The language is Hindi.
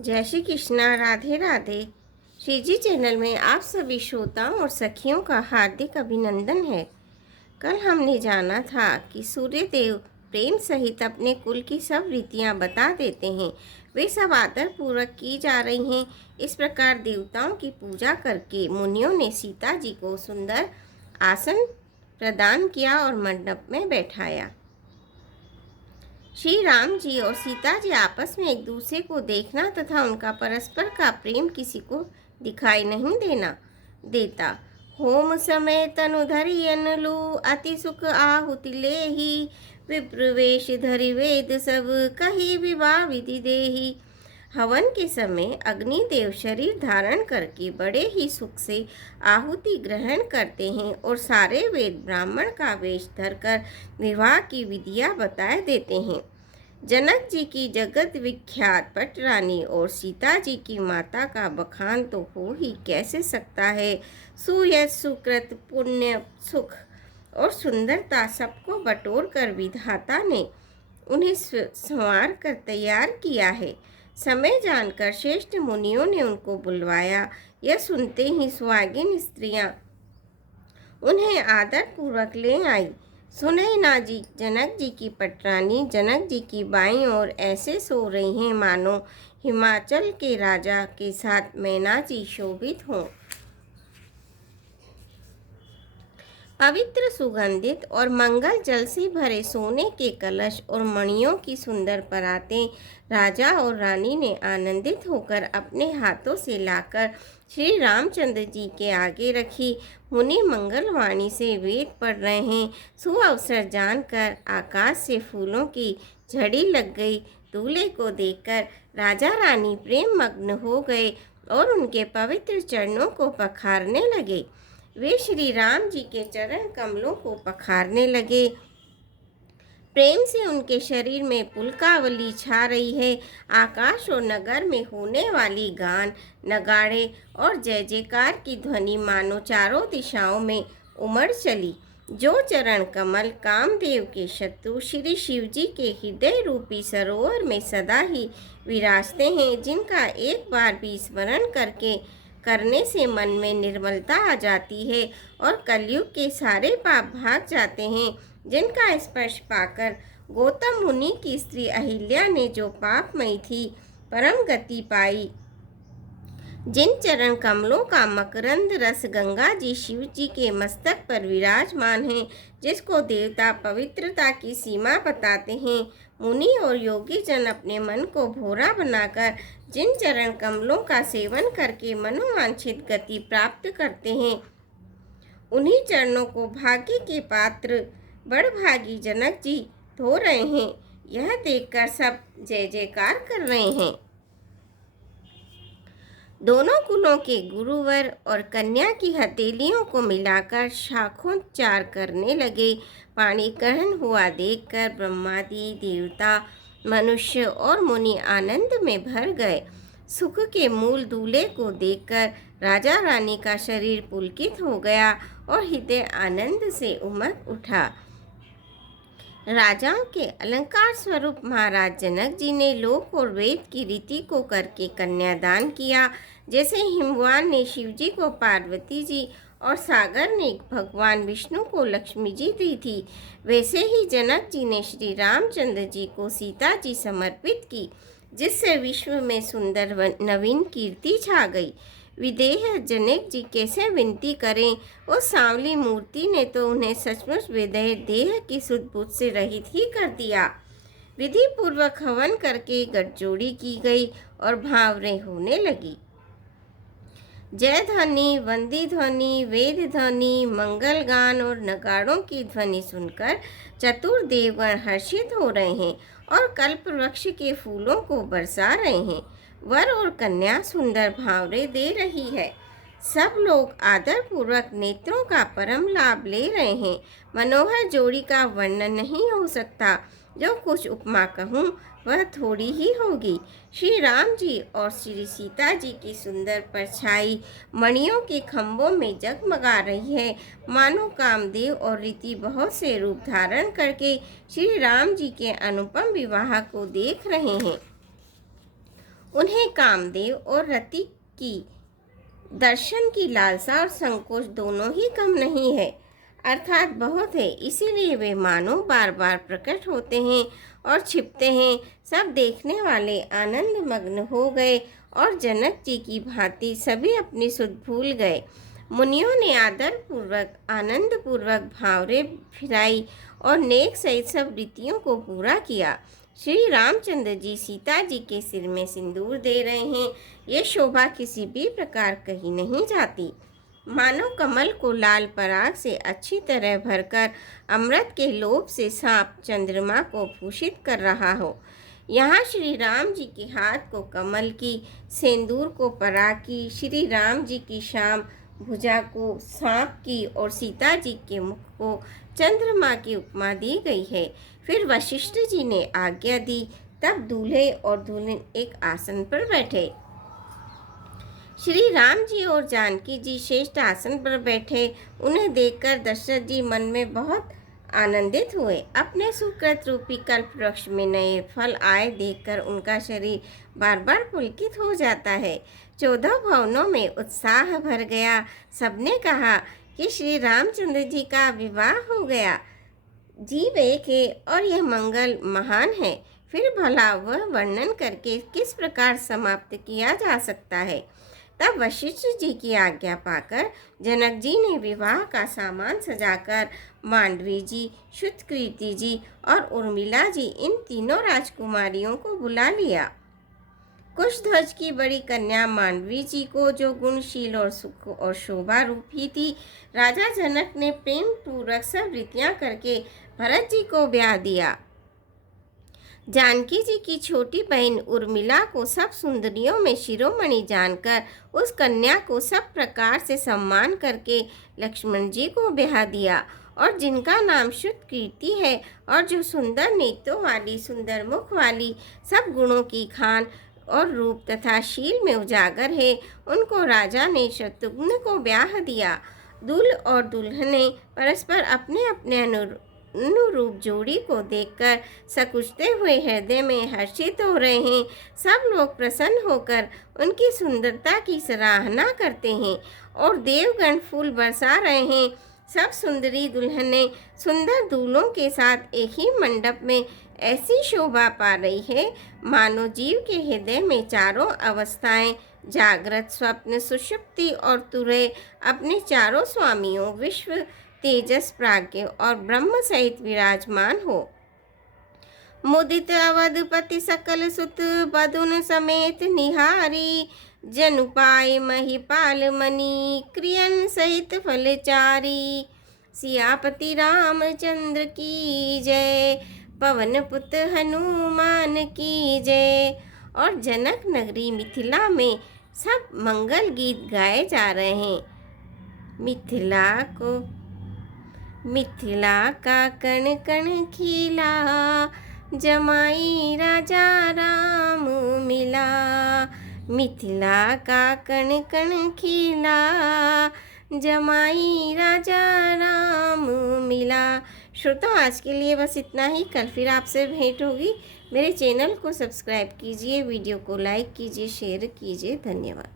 जय श्री कृष्णा। राधे राधे। श्री जी चैनल में आप सभी श्रोताओं और सखियों का हार्दिक अभिनंदन है। कल हमने जाना था कि सूर्य देव प्रेम सहित अपने कुल की सब रीतियां बता देते हैं। वे सब आदर पूर्वक की जा रही हैं। इस प्रकार देवताओं की पूजा करके मुनियों ने सीता जी को सुंदर आसन प्रदान किया और मंडप में बैठाया। श्री राम जी और सीता जी आपस में एक दूसरे को देखना तथा उनका परस्पर का प्रेम किसी को दिखाई नहीं देता। होम समय तनु धरि अनलु अति सुख आहुति लेहि विप्रवेश धरि वेद सब कही विवाह विधि देहि। हवन के समय अग्निदेव शरीर धारण करके बड़े ही सुख से आहुति ग्रहण करते हैं और सारे वेद ब्राह्मण का वेश धरकर विवाह की विधियां बता देते हैं। जनक जी की जगत विख्यात पटरानी और सीता जी की माता का बखान तो हो ही कैसे सकता है। सुयश सुकृत पुण्य सुख और सुंदरता सबको बटोर कर विधाता ने उन्हें संवार कर तैयार किया है। समय जानकर श्रेष्ठ मुनियों ने उनको बुलवाया। यह सुनते ही सुहागिन स्त्रियां उन्हें आदर पूर्वक ले आई। सुनैना जी जनक जी की पटरानी जनक जी की बाईं ओर ऐसे सो रही हैं मानो हिमाचल के राजा के साथ मैना जी शोभित हों। पवित्र सुगंधित और मंगल जल से भरे सोने के कलश और मणियों की सुंदर परातें राजा और रानी ने आनंदित होकर अपने हाथों से लाकर श्री रामचंद्र जी के आगे रखी। मुनि मंगलवाणी से वेद पढ़ रहे हैं। सुअवसर जानकर आकाश से फूलों की झड़ी लग गई। दूल्हे को देखकर राजा रानी प्रेम मग्न हो गए और उनके पवित्र चरणों को पखारने लगे। वे श्री राम जी के चरण कमलों को पखारने लगे। प्रेम से उनके शरीर में पुलकावली छा रही है। आकाश और नगर में होने वाली गान नगाड़े और जय जयकार की ध्वनि मानो चारों दिशाओं में उमड़ चली। जो चरण कमल कामदेव के शत्रु श्री शिव जी के हृदय रूपी सरोवर में सदा ही विराजते हैं, जिनका एक बार भी स्मरण करने से मन में निर्मलता आ जाती है और कलयुग के सारे पाप भाग जाते हैं, जिनका स्पर्श पाकर गौतम मुनि की स्त्री अहिल्या ने जो पापमयी थी परम गति पाई। जिन चरण कमलों का मकरंद रस गंगा जी शिव जी के मस्तक पर विराजमान है, जिसको देवता पवित्रता की सीमा बताते हैं। मुनि और योगी जन अपने मन को भोरा बनाकर जिन चरण कमलों का सेवन करके मनोवांछित गति प्राप्त करते हैं, उन्हीं चरणों को भाग्य के पात्र बड़भागी जनक जी धो रहे हैं। यह देखकर सब जय जयकार कर रहे हैं। दोनों कुलों के गुरुवर और कन्या की हथेलियों को मिलाकर शाखोच्चार करने लगे। पाणी ग्रहण हुआ देखकर ब्रह्मादि देवता मनुष्य और मुनि आनंद में भर गए। सुख के मूल दूल्हे को देखकर राजा रानी का शरीर पुलकित हो गया और हृदय आनंद से उमड़ उठा। राजाओं के अलंकार स्वरूप महाराज जनक जी ने लोक और वेद की रीति को करके कन्यादान किया। जैसे हिमवान ने शिव जी को पार्वती जी और सागर ने भगवान विष्णु को लक्ष्मी जी दी थी, वैसे ही जनक जी ने श्री रामचंद्र जी को सीता जी समर्पित की, जिससे विश्व में सुंदर नवीन कीर्ति छा गई। विदेह जनक जी कैसे विनती करें, उस सांवली मूर्ति ने तो उन्हें सचमुच विदेह देह की सुध बुध से रहित ही कर दिया। विधि पूर्वक हवन करके गठजोड़ी की गई और भावरें होने लगी। जय ध्वनि वंदी ध्वनि वेद ध्वनि मंगल गान और नगाड़ों की ध्वनि सुनकर चतुर देवगण हर्षित हो रहे हैं और कल्प वृक्ष के फूलों को बरसा रहे हैं। वर और कन्या सुंदर भावरे दे रही है। सब लोग आदर पूर्वक नेत्रों का परम लाभ ले रहे हैं। मनोहर जोड़ी का वर्णन नहीं हो सकता। जो कुछ उपमा कहूँ वह थोड़ी ही होगी। श्री राम जी और श्री सीता जी की सुंदर परछाई मणियों के खंभों में जगमगा रही है, मानो कामदेव और रीति बहुत से रूप धारण करके श्री राम जी के अनुपम विवाह को देख रहे हैं। उन्हें कामदेव और रति की दर्शन की लालसा और संकोच दोनों ही कम नहीं है, अर्थात बहुत है। इसीलिए वे मानो बार बार प्रकट होते हैं और छिपते हैं। सब देखने वाले आनंद मग्न हो गए और जनक जी की भांति सभी अपनी सुध भूल गए। मुनियों ने आदर पूर्वक आनंद पूर्वक भावरे फिराई और नेक सहित सब रीतियों को पूरा किया। श्री रामचंद्र जी सीता जी के सिर में सिंदूर दे रहे हैं। ये शोभा किसी भी प्रकार कहीं नहीं जाती, मानो कमल को लाल पराग से अच्छी तरह भरकर अमृत के लोभ से सांप चंद्रमा को भूषित कर रहा हो। यहाँ श्री राम जी के हाथ को कमल की, सिंदूर को पराग की, श्री राम जी की शाम भुजा को सांप की और सीता जी के मुख को चंद्रमा की उपमा दी गई है। फिर वशिष्ठ जी ने आज्ञा दी, तब दूल्हे और दुल्हन एक आसन पर बैठे। श्री राम जी और जानकी जी श्रेष्ठ आसन पर बैठे। उन्हें देखकर दशरथ जी मन में बहुत आनंदित हुए। अपने सुकृत रूपी कल्प वृक्ष में नए फल आए देखकर उनका शरीर बार बार पुलकित हो जाता है। 14 भवनों में उत्साह भर गया। सबने कहा कि श्री रामचंद्र जी का विवाह हो गया। जीव एक है और यह मंगल महान है। फिर भला वह वर्णन करके किस प्रकार समाप्त किया जा सकता है। तब वशिष्ठ जी की आज्ञा पाकर जनक जी ने विवाह का सामान सजाकर मांडवी जी, श्रुतकीर्ति जी और उर्मिला जी, इन तीनों राजकुमारियों को बुला लिया। कुशध्वज की बड़ी कन्या मांडवी जी को, जो गुणशील और सुख और शोभा रूपी थी, राजा जनक ने प्रेम पूर्वक सब रीतियां करके भरत जी को ब्याह दिया। जानकी जी की छोटी बहन उर्मिला को सब सुंदरियों में शिरोमणि जानकर उस कन्या को सब प्रकार से सम्मान करके लक्ष्मण जी को ब्याह दिया। और जिनका नाम श्रुतकीर्ति है और जो सुंदर नेत्रों वाली, सुंदर मुख वाली, सब गुणों की खान और रूप तथा शील में उजागर है, उनको राजा ने शत्रुघ्न को ब्याह दिया। दूल्ह और दुल्हने परस्पर अपने अपने अनुरूप जोड़ी को देखकर सकुचते हुए हृदय में हर्षित हो रहे हैं। सब लोग प्रसन्न होकर उनकी सुंदरता की सराहना करते हैं और देवगण फूल बरसा रहे हैं। सब सुंदरी दुल्हनें सुंदर दूल्हों के साथ एक ही मंडप में ऐसी शोभा पा रही है, मानो जीव के हृदय में चारों अवस्थाएं, जागृत, स्वप्न, सुषुप्ति और तुरय, अपने चारों स्वामियों विश्व, तेजस, प्राज्ञ और ब्रह्म सहित विराजमान हो। मुदित अवधपति सकल सुत बदुन समेत निहारी, जनु पाए महिपाल मणि क्रियन सहित फलचारी। सियापति रामचंद्र की जय, पवन पुत्र हनुमान की जय। और जनक नगरी मिथिला में सब मंगल गीत गाए जा रहे हैं। मिथिला का कण कण खिला, जमाई राजा राम मिला। मिथिला का कण कण खिला, जमाई राजा राम मिला। श्रोताओं, आज के लिए बस इतना ही। कल फिर आपसे भेंट होगी। मेरे चैनल को सब्सक्राइब कीजिए, वीडियो को लाइक कीजिए, शेयर कीजिए। धन्यवाद।